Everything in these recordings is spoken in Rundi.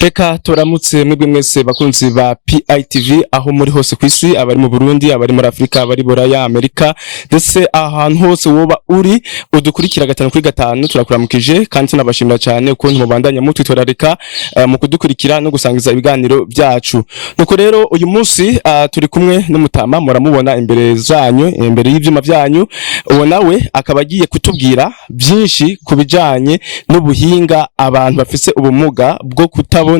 Reka turamutse mwebwe mwese bakunzi ba PITV aho muri hose kwisi, abari mu Burundi, abari muri Afrika, abari Buraya, Amerika, ndetse ahantu hose woba uri udukurikira 5 kuri 5. Turakuramukije kandi tunabashimira cyane ukuntu mubandanya mutwitorarika mu kudukurikira no gusangiza ibiganiro byacu. Nuko rero uyu munsi turi kumwe n'umutama, muramubona imbere zanyu, imbere y'ivyuma byanyu. Uwo nawe akaba agiye kutubwira byinshi kubijanye n'ubuhinga abantu bafise ubumuga bwo kutabona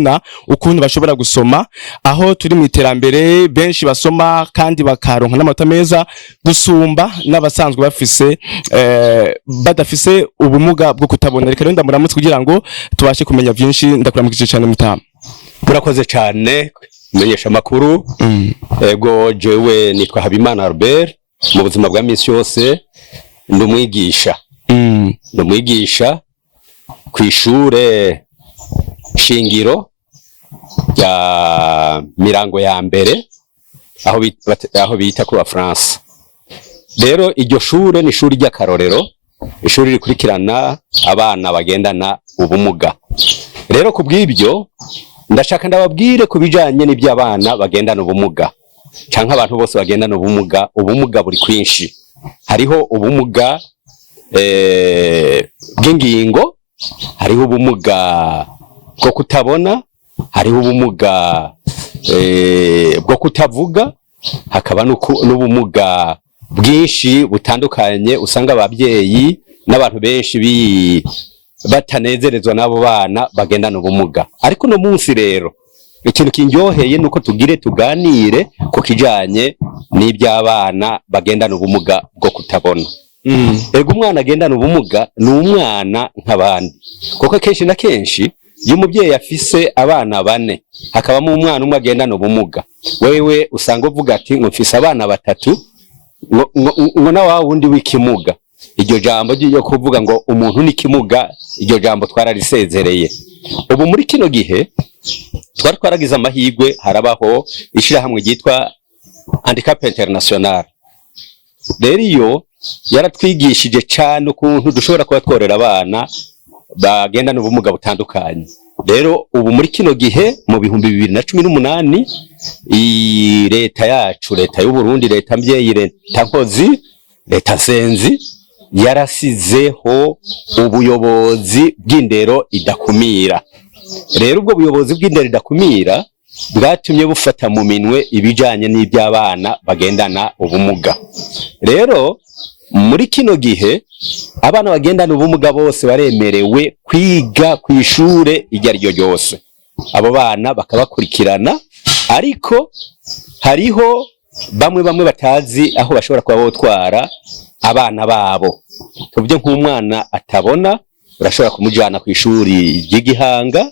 ukuntu bashobora gusoma, aho turi mu iterambere benshi basoma kandi bakaronka n'amanota meza gusumba n'abasanzwe bafise badafise ubumuga bwo kutabona. Reka rero ndamuramutse kugira ngo tubashe kumenya byinshi. Ndakuramukije cyane mutama. Murakoze cyane menyesha amakuru. Ego jewe nitwa Habimana Albert, mu buzima bwa minsi yose ndumwigisha. Ndumwigisha kw'ishure shingiro ya Mirango ya mbere aho bita ku France. Rero iryo shure ni shuri ry'akarorero, ishuri rikurikirana abana bagendana ubumuga. Rero kubw'ibyo ndashaka ndababwire kubijanye n'iby'abana bagendana ubumuga canke abantu bose bagendana ubumuga. Ubumuga buri kwinshi, hariho ubumuga bw'ingingo, hariho ubumuga bwo kutabona, hariho ubumuga bwo kutavuga, hakaba n'ubumuga bwinshi butandukanye usanga ababyeyi n'abantu benshi batanezerezwa n'abo bana bagendana ubumuga. Ariko no munsi rero ikintu kinjoheye nuko tugire tuganire ku kijanye n'iby'abana bagendana ubumuga bwo kutabona. Ego umwana agendana ubumuga ni umwana nk'abandi, kuko kenshi na kenshi iyo umubyeyi afise abana 4 hakabamo umwana umwe agendana ubumuga, wewe usanga uvuga ati ngo mfise abana 3 ngo na wa wundi w'ikimuga. Iryo jambo ryo kuvuga ngo umuntu ni kimuga, iryo jambo twararisezereye. Ubu muri kino gihe twaragize amahirwe, harabaho ishirahamwe ryitwa Handicap International. Rero iyo yaratwigishije cyane ukuntu dushobora kuba tworera abana bagendana ubumuga butandukanye. Rero ubu muri kino gihe mu 2018 leta yacu, leta y'u Burundi, leta mbyeyi, leta nkozi, leta senzi yarasizeho ubuyobozi bw'indero idakumira. Rero ubwo buyobozi bw'indero idakumira bwatumye bufata mu minwe ibijanye n'iby'abana bagendana ubumuga. Rero muri kino gihe abana bagendana ubumuga bose baremerewe kwiga kw'ishure iryo ariryo ryose. Abo bana bakabakurikirana, ariko hariho bamwe batazi aho bashobora kuba botwara abana babo. Tuvye nk'umwana atabona urashobora kumujana kw'ishuri ry'Igihanga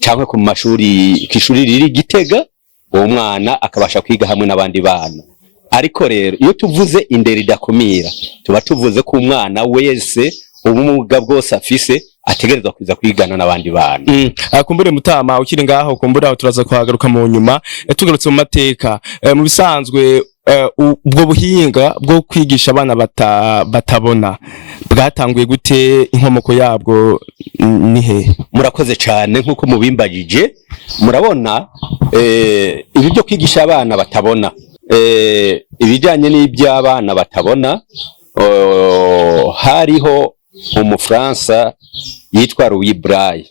cyangwa ku mashuri kw'ishuri riri Gitega, uwo mwana akabasha kwiga hamwe n'abandi bana. Ariko rero iyo tuvuze indero idakumira tuba tuvuze ko umwana wese ubumuga bwose afise ategerezwa kuza kwigana n'abandi bana. Kumbure mutama ukiri ngaho, kumbura aho turaza kuhagaruka mu nyuma. Tugarutse mu mateka, mu bisanzwe ubwo buhinga bwo kwigisha abana batabona bwatanguye gute? Inkomoko yabwo ni he? Murakoze cyane nkuko mubimbagije. Murabona ibi byo kwigisha abana batabona, ibijanye n'iby'abana batabona, hariho umufransa yitwa Louis Braille,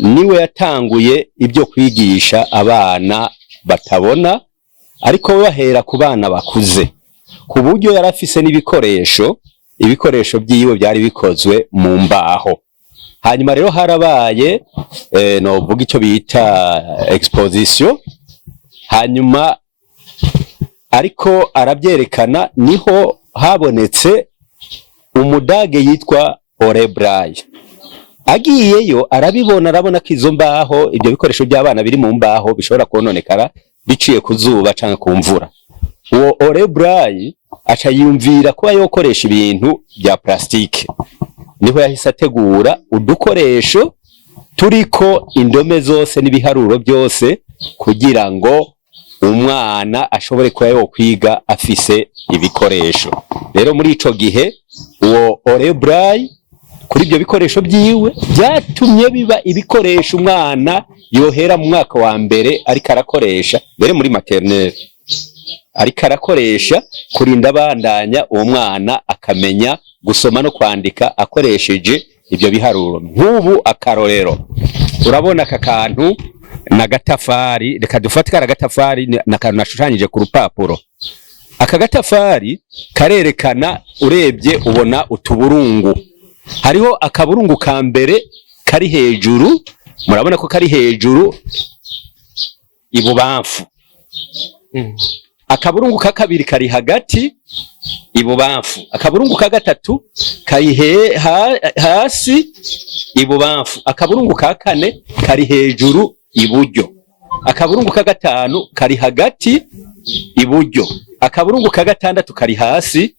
niwe yatanguye ibyo kwigisha abana batabona, ariko bahera ku bana bakuze, ku buryo yarafise ibikoresho byiwe byari bikozwe mu mbaho. Hanyuma rero harabaye novuga icyo bita exposition, hanyuma ariko arabyerekana, niho habonetse umudage yitwa Ore Braille. Agiyeyo arabibona, arabona ko izo mbaho, ibyo bikoresho by'abana biri mu mbaho bishobora kononekara biciye ku zuba canke ku mvura. Uwo Ore Braille aca yumvira kuba yokoresha ibintu bya plastike. Niho yahise ategura udukoresho turiko indome zose n'ibiharuro byose kugira ngo umwana ashobore kuba yokwiga afise ibikoresho. Rero muri ico gihe uwo Ore Braille kuri ibyo bikoresho byiwe, byatumye biba ibikoresho umwana yohera mu mwaka wa mbere ariko arakoresha mbere muri maternelle, ariko arakoresha kurinda bandanya uwo mwana akamenya gusoma no kwandika akoresheje ibyo biharuro. Nk'ubu akarorero urabona aka kantu na gatafari, reka dufate kara gatafari na kantu nashushanyije ku rupapuro. Aka gatafari karerekana, urebye ubona utuburungu, hariho akaburungu ka mbere kari hejuru, murabona ko kari hejuru ibubamfu, akaburungu ka kabiri kari hagati ibubamfu, akaburungu ka gatatu kari hasi ibubamfu, akaburungu ka kane kari hejuru iburyo, akaburungu ka gatanu kari hagati iburyo, akaburungu ka gatandatu kari hasi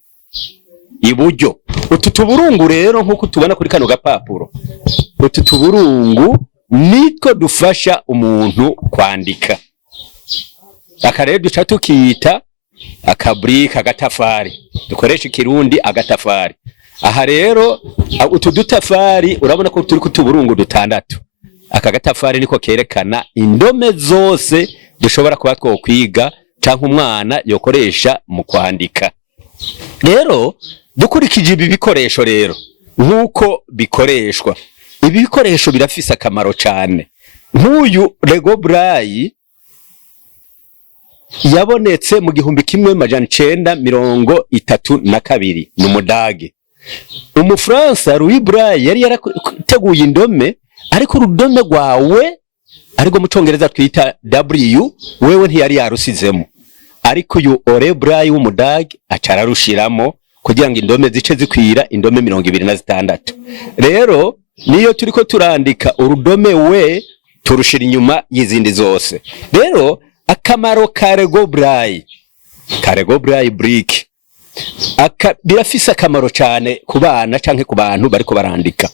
iburyo. Utu tuburungu rero nk'uko tubona kuri kano gapapuro, utu tuburungu nitwo dufasha umuntu kwandika. Aka rero duca tukita akabrika, agatafari, dukoresha ikirundi agatafari. Aha rero utu dutafari urabona ko turi ku tuburungu dutandatu. Aka gatafari niko kerekana indome zose dushobora kuba twokwiga canke umwana yokoresha mu kwandika. Rero dukurikije ibi bikoresho rero nk'uko bikoreshwa, ibi bikoresho birafise akamaro cane. Nk'uyu Lego Braille yabonetse mu 1932, ni Umudage. Umufransa Louis Braille yari yarateguye indome, ariko urudome rwawe ariko mu Congereza twita W, wewe ntiyari yarusizemo, ariko uyu Ore Braille w'Umudage acara rushiramo kugira ngo indome zice zikwira indome 26. Rero niyo turiko turandika urudome we turushira inyuma y'izindi zose. Rero akamaro ka Lego Braille, ka Lego Braille brick birafise akamaro cyane ku bana canke ku bantu bariko barandika.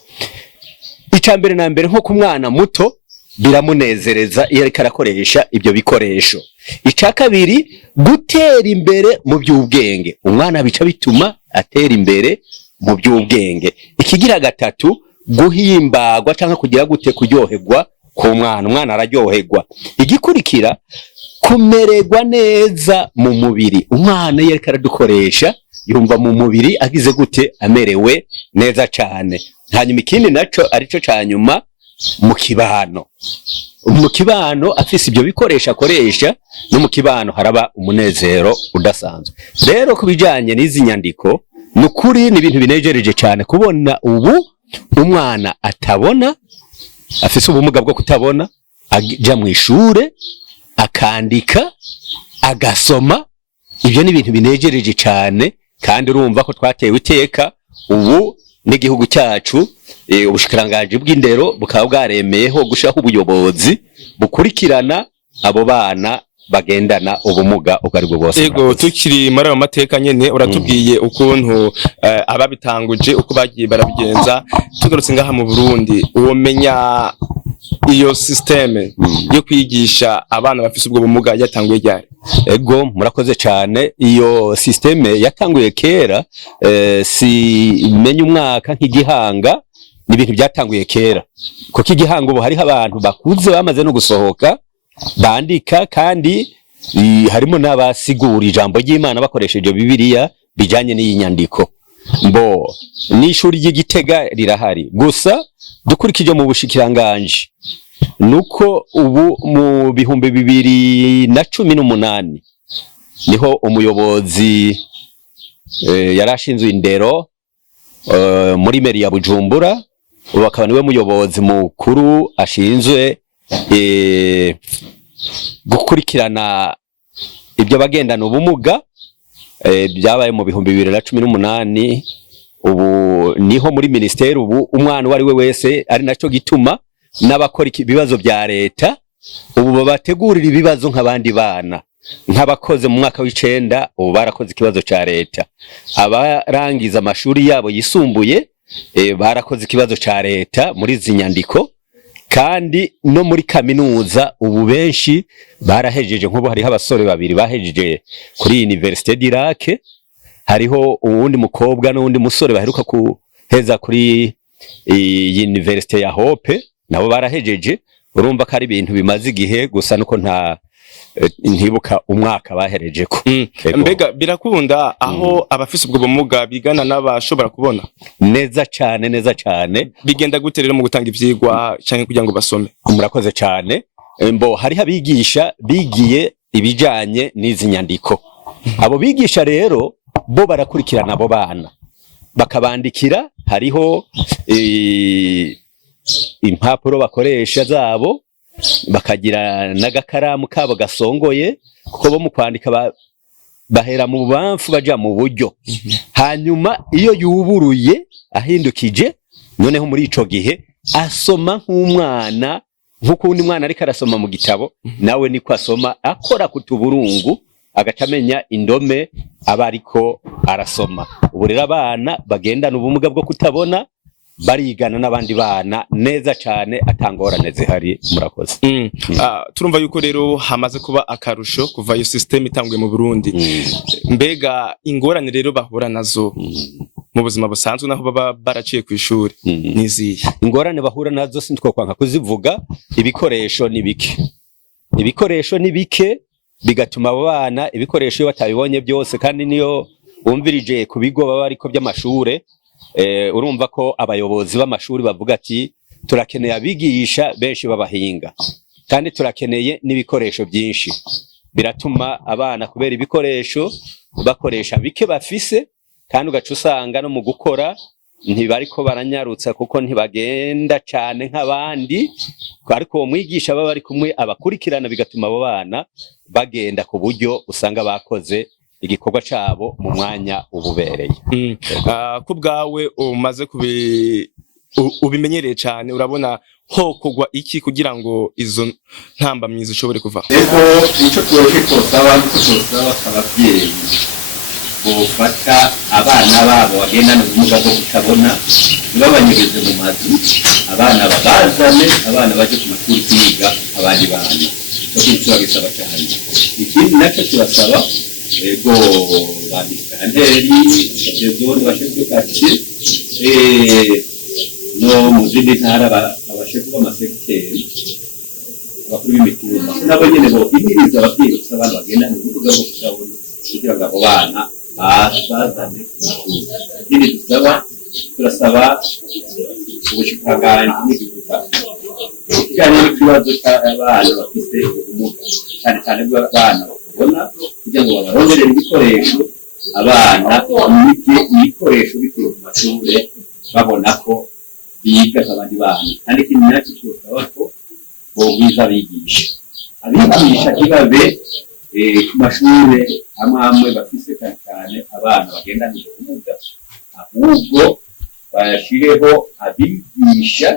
Icambere na mbere nko ku mwana muto biramunezereza iyo ariko arakoresha ibyo bikoresho. Ica kabiri, gutera imbere mu by'ubwenge, umwana bica bituma atera imbere mu by'ubwenge. Ikigira gatatu, guhimbagwa canke kugira gute kuryoherwa ku mwana, umwana araryoherwa. Igikurikira, kumererwa neza mu mubiri, umwana iyo ariko aradukoresha yumva mu mubiri agize gute, amerewe neza cane. Hanyuma ikindi naco arico canyuma, mu kibano, mu kibano afise ibyo bikoresha akoresha, no mu kibano haraba umunezero udasanzwe. Rero kubijanye n'izi nyandiko, nukuri ni ibintu binejereje cyane kubona ubu umwana atabona, afise ubumuga bwo kutabona, aja mu ishure akandika agasoma. Ibyo ni ibintu binejereje cyane, kandi urumva ko twatewe iteka ubu n'igihugu cyacu. Ubushikiranganji bw'indero bukaba bwaremeyeho gushaho ubuyobozi bukurikirana abo bana bagendana ubumuga ubwo ari bwo bose. Ego tukiri muri ayo mateka nyene uratubwiye ukuntu ababitanguje uko bagiye barabigenza. Tugarutse ngaha mu Burundi, umenya iyo systeme yo kwigisha abana bafise ubwo bumuga yatanguye ryari? Ego murakoze cyane. Iyo systeme yatanguye kera, si menye umwaka nk'igihanga, ni ibintu byatanguye kera. Kuko igihanga ubu hariho abantu bakuze bamaze no gusohoka bandika, kandi harimo n'abasigura ijambo ry'Imana bakoresheje Bibiliya bijanye n'iyi nyandiko. Mbo n'ishuri ry'Igitega rirahari, gusa dukurikije mu bushikiranganji nuko ubu mu 2018 niho umuyobozi yarashinzwe indero muri meri ya Bujumbura, ubu akaba niwe muyobozi mukuru ashinzwe gukurikirana ibyo bagendana ubumuga. Byabaye mu 2018. Ubu niho muri ministeri ubu umwana wari we wese, ari naco gituma n'abakora ibibazo bya leta ubu babategurira ibibazo nk'abandi bana, nk'abakoze mu mwaka w'icenda ubu barakoze ikibazo ca leta, abarangiza amashuri yabo yisumbuye barakoze ikibazo ca leta muri izi nyandiko, kandi no muri kaminuza ubu benshi barahejeje. Nk'ubu hariho abasore babiri bahejeje kuri Université d'Irak, hariho uwundi mukobwa n'uwundi musore baheruka kuheza kuri iyi universite ya Hope nabo barahejeje, urumva ko ari ibintu bimaze igihe gusa nuko ntibuka umwaka baherejeko. Mbega birakunda aho abafise ubwo bumuga bigana n'abashobora kubona? Neza cyane. Bigenda gute rero mu gutanga ivyigwa canke kugira ngo basome? Murakoze cyane. Hariho abigisha bigiye ibijanye n'izi nyandiko. Abo bigisha rero bo barakurikirana abo bana bakabandikira, hariho impapuro bakoresha zabo, bakagira n'agakaramu kabo gasongoye, kuko bo mu kwandika bahera mu bubamfu baja mu buryo. Hanyuma iyo yuburuye ahindukije, noneho muri ico gihe asoma nk'umwana, nk'ukundi mwana ariko arasoma mu gitabo, nawe niko asoma akora kutuburungu, agatamenya indome aba ariko arasoma. Ubu rero abana bagendana ubumuga bwo kutabona barigana n'abandi bana neza cyane, atangorane zihari. Murakoze. Turumva yuko rero hamaze kuba akarusho kuva iyo system itangwe mu Burundi. Mbega ingorane rero bahura nazo mu buzima busanzwe naho baba baraciye ku ishuri niziye? Ingorane bahura nazo sintwo kwanka kuzivuga. Ibikoresho ni bike bigatuma abo bana ibikoresho iyo batabibonye byose, kandi niyo bumvirije ku bigo baba ariko by'amashure, urumva ko abayobozi b'amashuri bavuga ati turakeneye abigisha benshi b'abahinga, kandi turakeneye n'ibikoresho byinshi. Biratuma abana kubera ibikoresho bakoresha bike bafise, kandi ugaca usanga no mu gukora ntibariko baranyarutsa kuko ntibagenda cyane nk'abandi, ariko uwo mwigisha baba ari kumwe abakurikirana, bigatuma abo bana bagenda ku buryo usanga bakoze igikorwa cabo mu mwanya ububereye. Ku bwawe umaze ubimenyereye cyane, urabona hokogwa iki kugira ngo izo ntambamyi zishobore kuva? Ego ico twoje kosaba abavyeyi bofata abana babo bagendana ubumuga bwo kutabona, ntibabanyegeze mu mazu, abana babazane, abana baje ku mashuri kwiga abandi bana. Cyo turagisaba cyane. Ikindi nacyo turasaba ego bandikanteri abazone bashefu kati no mu zindi ntara abashefu b'amasekiteri, abakuru b'imitumba nabo nyene bo imiriza ababyeyi gusa abantu bagenda mu bibuga bwo kutabona, kugira ngo abo bana bazane. Ikindi turasaba ubushikiranganji n'igituka kijyanye n'ikibazo cy'abana bafite ubumuga, cyane cyane bw'abana bakubona, kugira ngo babaronderere ibikoresho abana ibikoresho bikwiye ku mashuri, babona ko biga nk'abandi bana. Kandi ikindi nacyo turasaba ko bogwiza abigisha ntibabe ku mashuri amwe bafise cyane abana bagendana ubumuga, ahubwo bashireho abigisha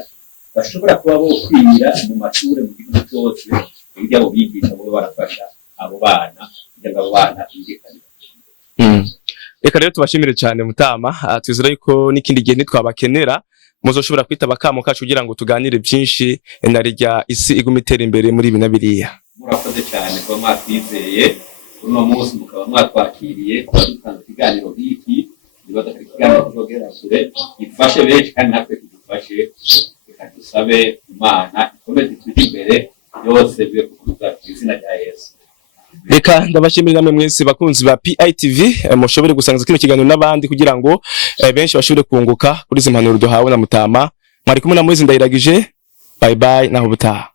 bashobora kuba bokwira mu mashuri mu gihugu cyose, kugira abo bigisha bo barafasha abo bana kugira ngo abo bana bigekane. Reka rero tubashimire cyane Mutama, twizera yuko n'ikindi gihe nitwabakenera muzoshobora kwitaba akamo kacu kugira ngo tuganire byinshi narirya isi iguma itera imbere muri ibi na biriya. Murakoze cyane kuba mwatwizeye uno munsi, mukaba mwatwakiriye dutanze ikiganiro nk'iki, nibaza ko ikiganiro kizogera kure gifashe benshi, kandi natwe kidufashe. Reka dusabe Imana ikomeze tujye imbere, byose bibe kukuza ku izina rya Yesu. Reka ndabashimira namwe mwese bakunzi ba PITV, mushobore gusangiza kino kiganiro n'abandi kugira ngo benshi bashobore kunguka kuri izi mpanuro duhawe na Mutama. Mwari kumwe na Moise Ndayiragije. Bye bye naho butaha.